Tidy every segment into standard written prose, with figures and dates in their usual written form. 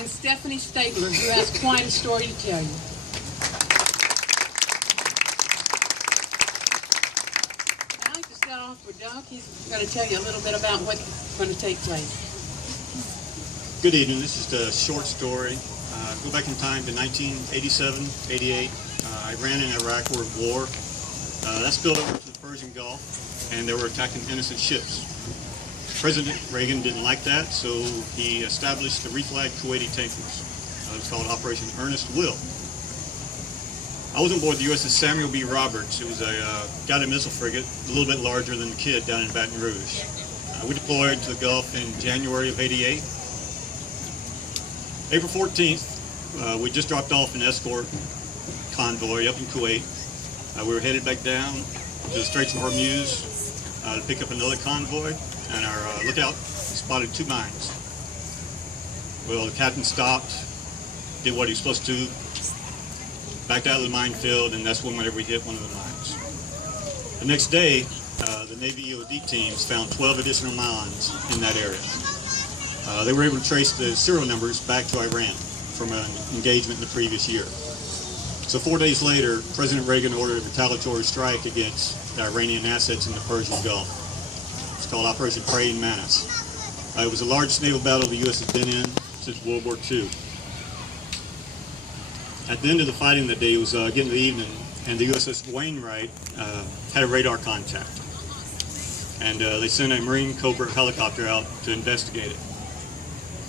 and Stephenie Stabler, who has quite a story to tell you. I'd like to start off with Doug. He's going to tell you a little bit about what's going to take place. Good evening. This is the short story. Go back in time to 1987, 88. Iran and Iraq were at war. That spilled over to the Persian Gulf, and they were attacking innocent ships. President Reagan didn't like that, so he established the reflagged Kuwaiti tankers. It's called Operation Earnest Will. I was on board the USS Samuel B. Roberts. It was a guided missile frigate, a little bit larger than the Kidd down in Baton Rouge. We deployed to the Gulf in January of '88. April 14th, we just dropped off an escort convoy up in Kuwait. We were headed back down to the Straits of Hormuz to pick up another convoy, and our lookout spotted 2 mines. Well, the captain stopped, did what he was supposed to do, backed out of the minefield, and that's whenever we hit one of the mines. The next day, the Navy EOD teams found 12 additional mines in that area. They were able to trace the serial numbers back to Iran from an engagement in the previous year. So 4 days later, President Reagan ordered a retaliatory strike against the Iranian assets in the Persian Gulf. It's called Operation Praying Mantis. It was the largest naval battle the U.S. has been in since World War II. At the end of the fighting that day, it was getting to the evening, and the USS Wainwright had a radar contact. And they sent a Marine Cobra helicopter out to investigate it.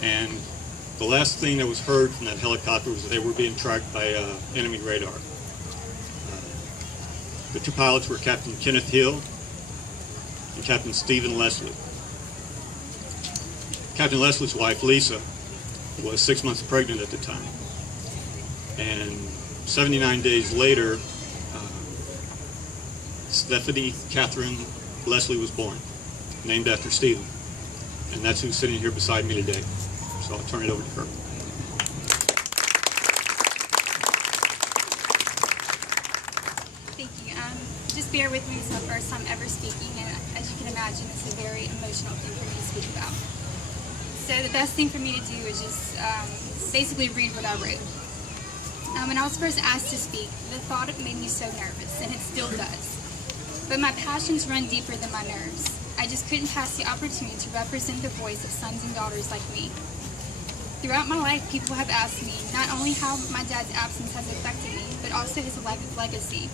And the last thing that was heard from that helicopter was that they were being tracked by enemy radar. The 2 pilots were Captain Kenneth Hill and Captain Stephen Leslie. Captain Leslie's wife, Lisa, was 6 months pregnant at the time. And 79 days later, Stephenie Catherine Leslie was born, named after Stephen. And that's who's sitting here beside me today. So I'll turn it over to her. Thank you. Just bear with me. It's my first time ever speaking, and as you can imagine, it's a very emotional thing for me to speak about. So the best thing for me to do is just basically read what I wrote. When I was first asked to speak, the thought made me so nervous, and it still does. But my passions run deeper than my nerves. I just couldn't pass the opportunity to represent the voice of sons and daughters like me. Throughout my life, people have asked me not only how my dad's absence has affected me, but also his legacy.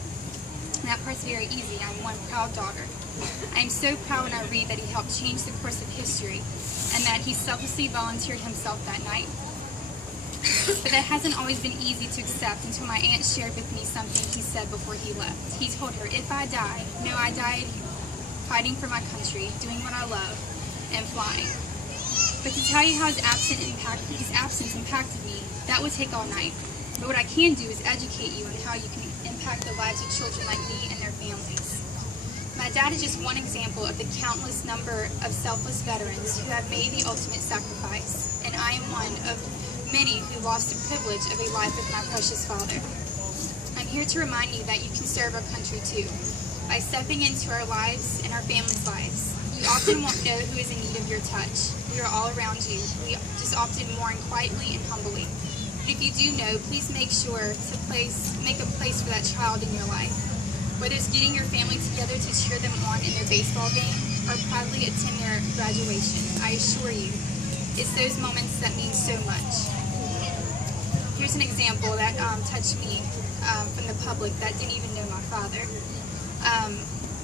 And that part's very easy. I'm one proud daughter. I am so proud when I read that he helped change the course of history, and that he selflessly volunteered himself that night. But that hasn't always been easy to accept until my aunt shared with me something he said before he left. He told her, "If I die, know I died fighting for my country, doing what I love, and flying." But to tell you how his absence impacted me, that would take all night. But what I can do is educate you on how you can impact the lives of children like me and their families. My dad is just one example of the countless number of selfless veterans who have made the ultimate sacrifice, and I am one of many who lost the privilege of a life with my precious father. I'm here to remind you that you can serve our country too, by stepping into our lives and our families' lives. You often won't know who is in need of your touch. We are all around you. We just often mourn quietly and humbly. But if you do know, please make sure to make a place for that child in your life. Whether it's getting your family together to cheer them on in their baseball game or proudly attend their graduation, I assure you, it's those moments that mean so much. Here's an example that touched me from the public that didn't even know my father.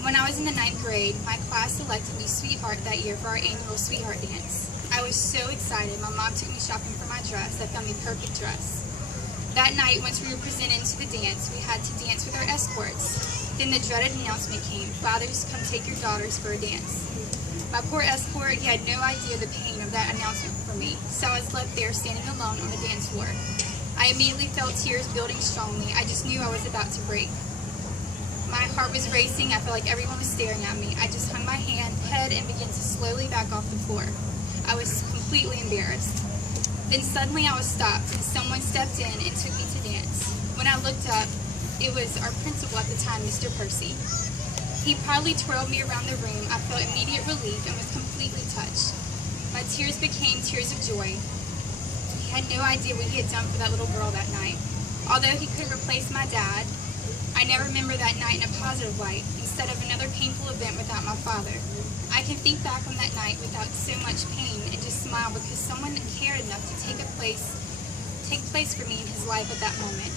When I was in the 9th grade, my class selected me Sweetheart that year for our annual Sweetheart Dance. I was so excited. My mom took me shopping for my dress. I found the perfect dress. That night, once we were presented to the dance, we had to dance with our escorts. Then the dreaded announcement came, "Fathers, come take your daughters for a dance." My poor escort, he had no idea the pain of that announcement for me, so I was left there standing alone on the dance floor. I immediately felt tears building strongly. I just knew I was about to break. My heart was racing. I felt like everyone was staring at me. I just hung my head and began to slowly back off the floor. I was completely embarrassed. Then suddenly I was stopped, and someone stepped in and took me to dance. When I looked up, it was our principal at the time, Mr. Percy. He proudly twirled me around the room. I felt immediate relief and was completely touched. My tears became tears of joy. He had no idea what he had done for that little girl that night. Although he couldn't replace my dad, I now remember that night in a positive light, instead of another painful event without my father. I can think back on that night without so much pain and just smile because someone cared enough to take place for me in his life at that moment.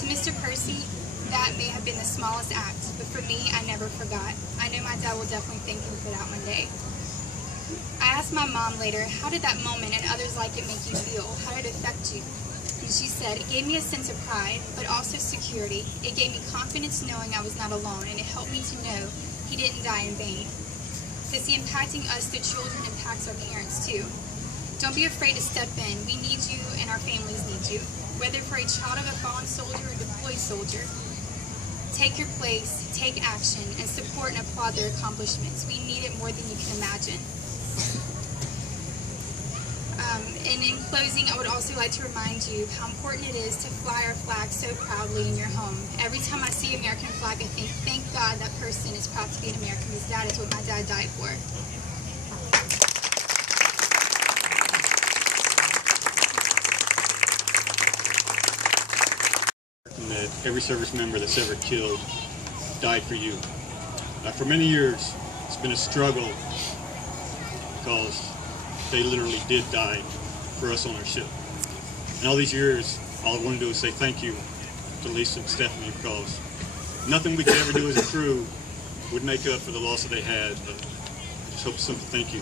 To Mr. Percy, that may have been the smallest act, but for me, I never forgot. I know my dad will definitely thank him for that one day. I asked my mom later, how did that moment and others like it make you feel? How did it affect you? And she said, it gave me a sense of pride, but also security. It gave me confidence knowing I was not alone, and it helped me to know he didn't die in vain. Because the impacting us, the children, impacts our parents too. Don't be afraid to step in. We need you and our families need you. Whether for a child of a fallen soldier or deployed soldier, take your place, take action, and support and applaud their accomplishments. We need it more than you can imagine. And in closing, I would also like to remind you how important it is to fly our flag so proudly in your home. Every time I see an American flag, I think, thank God that person is proud to be an American, because that is what my dad died for. And that every service member that's ever killed died for you. For many years, it's been a struggle because they literally did die for us on our ship. And all these years, all I want to do is say thank you to Lisa and Stephenie, because nothing we could ever do as a crew would make up for the loss that they had. But I just hope a simple thank you.